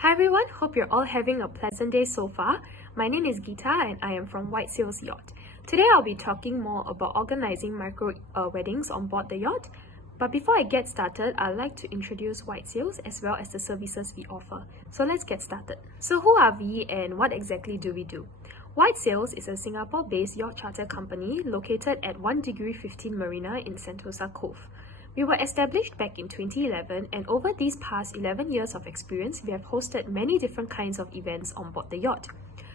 Hi everyone, hope you're all having a pleasant day so far. My name is Geeta and I am from White Sails Yacht. Today I'll be talking more about organizing micro weddings on board the yacht. But before I get started, I'd like to introduce White Sails as well as the services we offer. So let's get started. So who are we and what exactly do we do? White Sails is a Singapore-based yacht charter company located at 1 Degree 15 Marina in Sentosa Cove. We were established back in 2011, and over these past 11 years of experience, we have hosted many different kinds of events on board the yacht.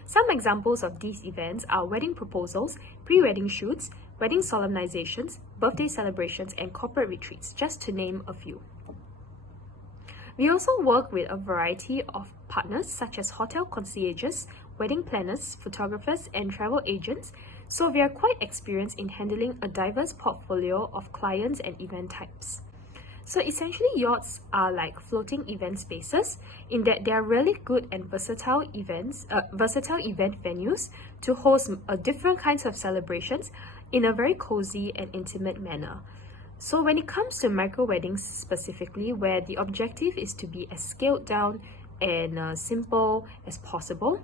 Some examples of these events are wedding proposals, pre-wedding shoots, wedding solemnizations, birthday celebrations, and corporate retreats, just to name a few. We also work with a variety of partners such as hotel concierges, wedding planners, photographers, and travel agents, so we are quite experienced in handling a diverse portfolio of clients and event types. So essentially, yachts are like floating event spaces in that they are really good and versatile event venues to host different kinds of celebrations in a very cozy and intimate manner. So when it comes to micro weddings specifically, where the objective is to be as scaled down and simple as possible,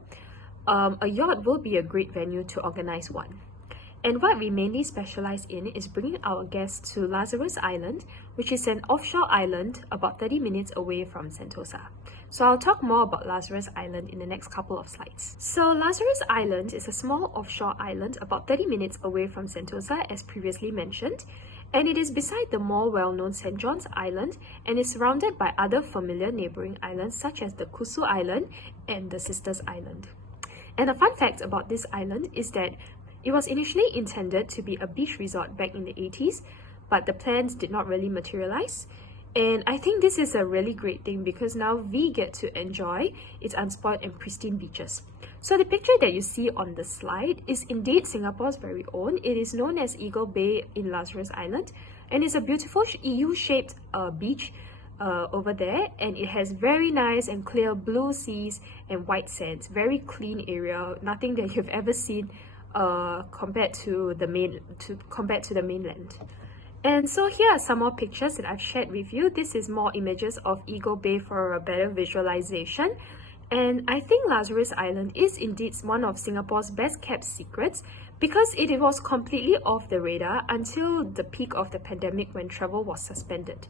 a yacht will be a great venue to organize one. And what we mainly specialize in is bringing our guests to Lazarus Island, which is an offshore island about 30 minutes away from Sentosa. So I'll talk more about Lazarus Island in the next couple of slides. So Lazarus Island is a small offshore island about 30 minutes away from Sentosa, as previously mentioned, and it is beside the more well-known St. John's Island and is surrounded by other familiar neighbouring islands such as the Kusu Island and the Sisters Island. And a fun fact about this island is that it was initially intended to be a beach resort back in the 80s, but the plans did not really materialize. And I think this is a really great thing because now we get to enjoy its unspoiled and pristine beaches. So the picture that you see on the slide is indeed Singapore's very own. It is known as Eagle Bay in Lazarus Island, and it's a beautiful U-shaped beach over there, and it has very nice and clear blue seas and white sands. Very clean area, nothing that you've ever seen compared to the mainland. And so here are some more pictures that I've shared with you. This is more images of Eagle Bay for a better visualization. And I think Lazarus Island is indeed one of Singapore's best kept secrets because it was completely off the radar until the peak of the pandemic when travel was suspended.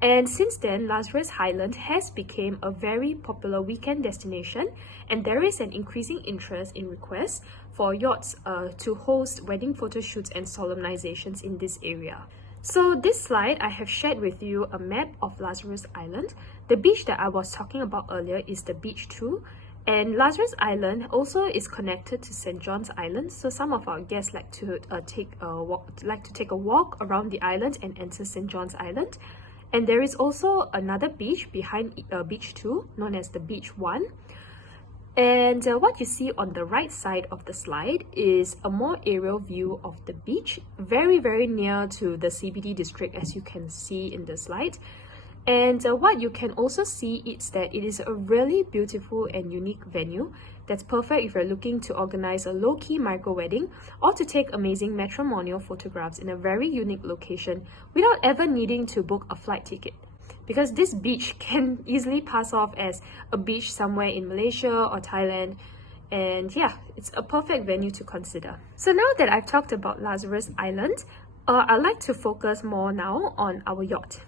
And since then, Lazarus Island has become a very popular weekend destination, and there is an increasing interest in requests for yachts to host wedding photo shoots and solemnizations in this area. So this slide, I have shared with you a map of Lazarus Island. The beach that I was talking about earlier is the beach 2, and Lazarus Island also is connected to St. John's Island. So some of our guests like to take a walk around the island and enter St. John's Island. And there is also another beach behind beach 2, known as the beach 1. And what you see on the right side of the slide is a more aerial view of the beach, very, very near to the CBD district, as you can see in the slide. And what you can also see is that it is a really beautiful and unique venue that's perfect if you're looking to organize a low-key micro wedding or to take amazing matrimonial photographs in a very unique location without ever needing to book a flight ticket. Because this beach can easily pass off as a beach somewhere in Malaysia or Thailand. And yeah, it's a perfect venue to consider. So now that I've talked about Lazarus Island, I'd like to focus more now on our yacht.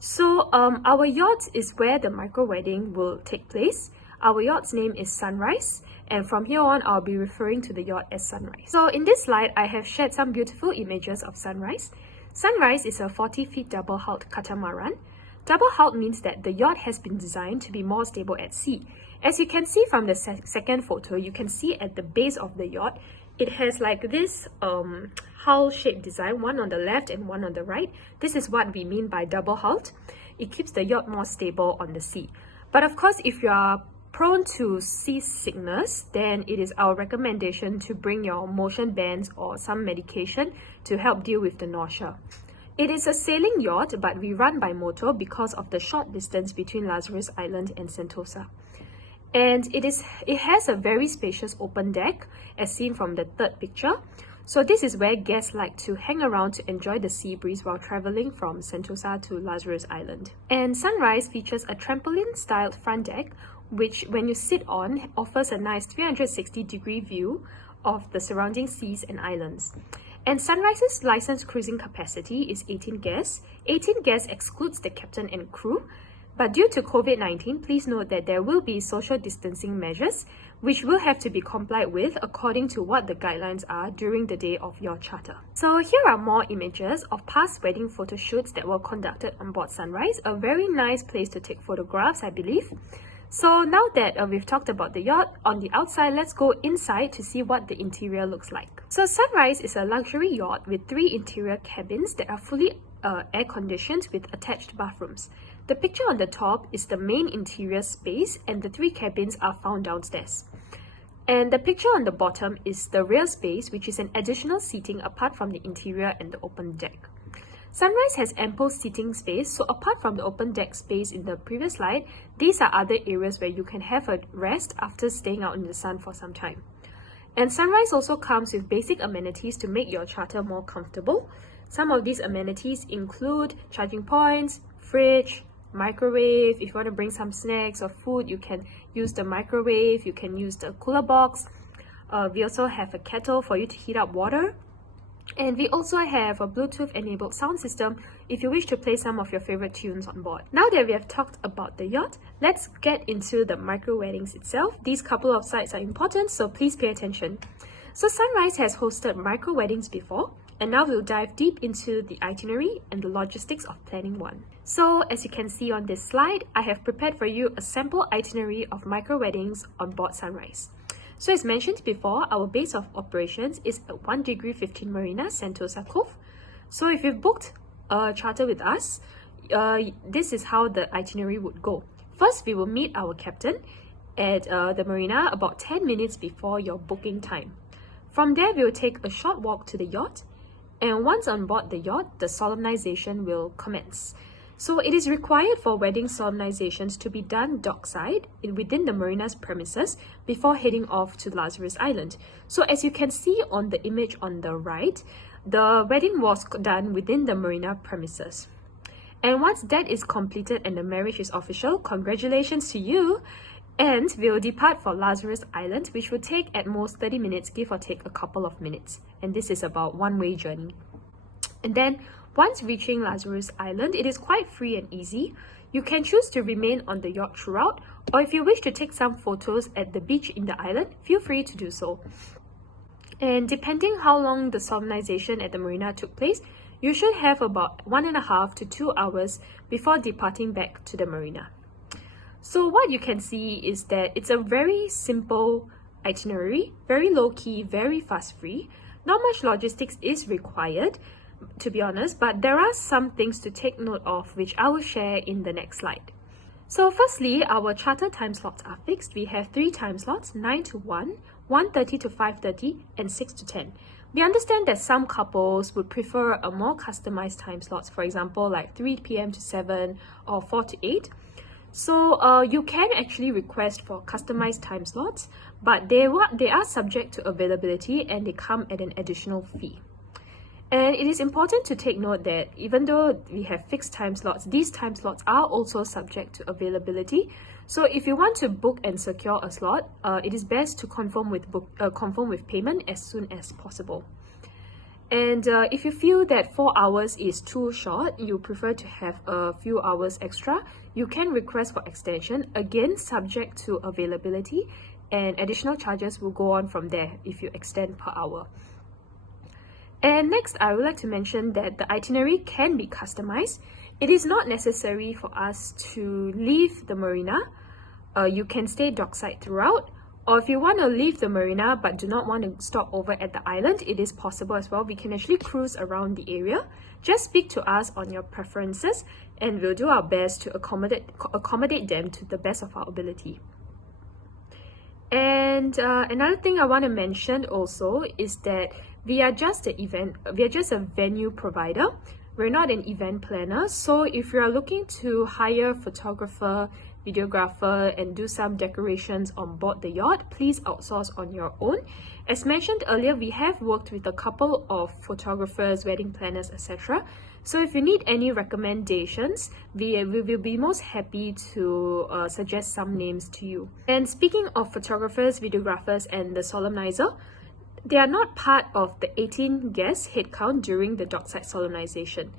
So our yacht is where the micro wedding will take place. Our yacht's name is Sunrise, and from here on, I'll be referring to the yacht as Sunrise. So in this slide, I have shared some beautiful images of Sunrise. Sunrise is a 40-feet double-hulled catamaran. Double-hulled means that the yacht has been designed to be more stable at sea. As you can see from the second photo, you can see at the base of the yacht, it has like this hull-shaped design, one on the left and one on the right. This is what we mean by double-hulled. It keeps the yacht more stable on the sea. But of course, if you are prone to seasickness, then it is our recommendation to bring your motion bands or some medication to help deal with the nausea. It is a sailing yacht, but we run by motor because of the short distance between Lazarus Island and Sentosa. And it has a very spacious open deck, as seen from the third picture. So this is where guests like to hang around to enjoy the sea breeze while traveling from Sentosa to Lazarus Island. And Sunrise features a trampoline-styled front deck which when you sit on offers a nice 360-degree view of the surrounding seas and islands. And Sunrise's licensed cruising capacity is 18 guests. 18 guests excludes the captain and crew. But due to COVID-19, please note that there will be social distancing measures which will have to be complied with according to what the guidelines are during the day of your charter. So here are more images of past wedding photo shoots that were conducted on board Sunrise. A very nice place to take photographs, I believe. So now that we've talked about the yacht on the outside, let's go inside to see what the interior looks like. So Sunrise is a luxury yacht with 3 interior cabins that are fully air-conditioned with attached bathrooms. The picture on the top is the main interior space and the 3 cabins are found downstairs. And the picture on the bottom is the rear space, which is an additional seating apart from the interior and the open deck. Sunrise has ample seating space, so apart from the open deck space in the previous slide, these are other areas where you can have a rest after staying out in the sun for some time. And Sunrise also comes with basic amenities to make your charter more comfortable. Some of these amenities include charging points, fridge, microwave. If you want to bring some snacks or food, you can use the microwave, you can use the cooler box. We also have a kettle for you to heat up water. And we also have a Bluetooth enabled sound system if you wish to play some of your favorite tunes on board. Now that we have talked about the yacht, let's get into the micro weddings itself. These couple of sites are important, so please pay attention. So Sunrise has hosted micro weddings before, and now we'll dive deep into the itinerary and the logistics of planning one. So as you can see on this slide, I have prepared for you a sample itinerary of micro weddings on board Sunrise. So as mentioned before, our base of operations is at 1 Degree 15 Marina, Sentosa Cove. So if you've booked a charter with us, this is how the itinerary would go. First, we will meet our captain at the marina about 10 minutes before your booking time. From there, we will take a short walk to the yacht, and once on board the yacht, the solemnization will commence. So it is required for wedding solemnizations to be done dockside within the marina's premises before heading off to Lazarus Island. So as you can see on the image on the right, the wedding was done within the marina premises. And once that is completed and the marriage is official, congratulations to you! And we will depart for Lazarus Island, which will take at most 30 minutes, give or take a couple of minutes. And this is about one-way journey. And then once reaching Lazarus Island, it is quite free and easy. You can choose to remain on the yacht throughout, or if you wish to take some photos at the beach in the island, feel free to do so. And depending how long the solemnization at the marina took place, you should have about 1.5 to 2 hours before departing back to the marina. So what you can see is that it's a very simple itinerary, very low-key, very fast-free. Not much logistics is required, to be honest, but there are some things to take note of which I will share in the next slide. So firstly, our charter time slots are fixed. We have 3 time slots, 9 to 1, 1:30 to 5:30, and 6 to 10. We understand that some couples would prefer a more customized time slots, for example, like 3 p.m. to 7 or 4 to 8. So you can actually request for customized time slots, but they are subject to availability and they come at an additional fee. And it is important to take note that even though we have fixed time slots, these time slots are also subject to availability. So if you want to book and secure a slot, it is best to confirm with payment as soon as possible. And if you feel that 4 hours is too short, you prefer to have a few hours extra, you can request for extension, again subject to availability, and additional charges will go on from there if you extend per hour. And next, I would like to mention that the itinerary can be customized. It is not necessary for us to leave the marina. You can stay dockside throughout. Or if you want to leave the marina but do not want to stop over at the island, it is possible as well. We can actually cruise around the area. Just speak to us on your preferences and we'll do our best to accommodate them to the best of our ability. And another thing I want to mention also is that we are just a venue provider. We're not an event planner. So if you are looking to hire a photographer, videographer and do some decorations on board the yacht, please outsource on your own. As mentioned earlier, we have worked with a couple of photographers, wedding planners, etc. So if you need any recommendations, we will be most happy to suggest some names to you. And speaking of photographers, videographers, and the solemnizer, they are not part of the 18 guest headcount during the dockside solemnization.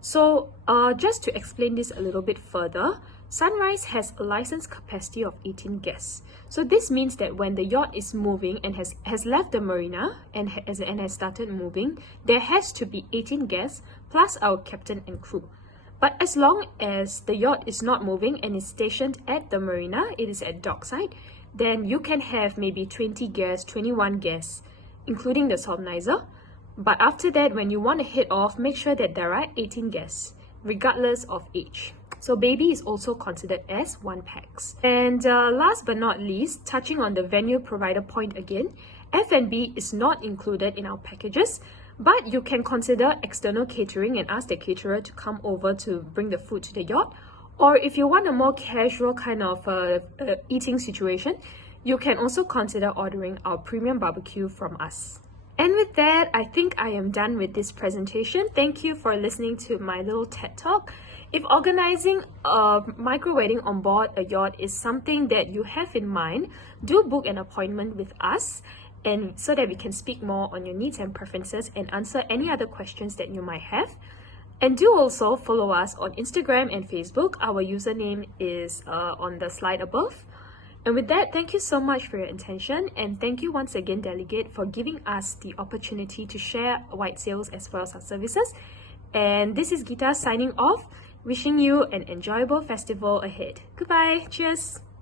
So just to explain this a little bit further, Sunrise has a licensed capacity of 18 guests. So this means that when the yacht is moving and has left the marina and has started moving, there has to be 18 guests plus our captain and crew. But as long as the yacht is not moving and is stationed at the marina, it is at dockside, then you can have maybe 20 guests, 21 guests, including the solemnizer. But after that, when you want to head off, make sure that there are 18 guests, regardless of age. So baby is also considered as 1 pax. And last but not least, touching on the venue provider point again, F&B is not included in our packages, but you can consider external catering and ask the caterer to come over to bring the food to the yacht. Or if you want a more casual kind of eating situation, you can also consider ordering our premium barbecue from us. And with that, I think I am done with this presentation. Thank you for listening to my little TED Talk. If organizing a micro wedding on board a yacht is something that you have in mind, do book an appointment with us, and so that we can speak more on your needs and preferences and answer any other questions that you might have. And do also follow us on Instagram and Facebook. Our username is on the slide above. And with that, thank you so much for your attention, and thank you once again, Delegate, for giving us the opportunity to share White Sails as well as our services. And this is Geeta signing off, wishing you an enjoyable festival ahead. Goodbye. Cheers.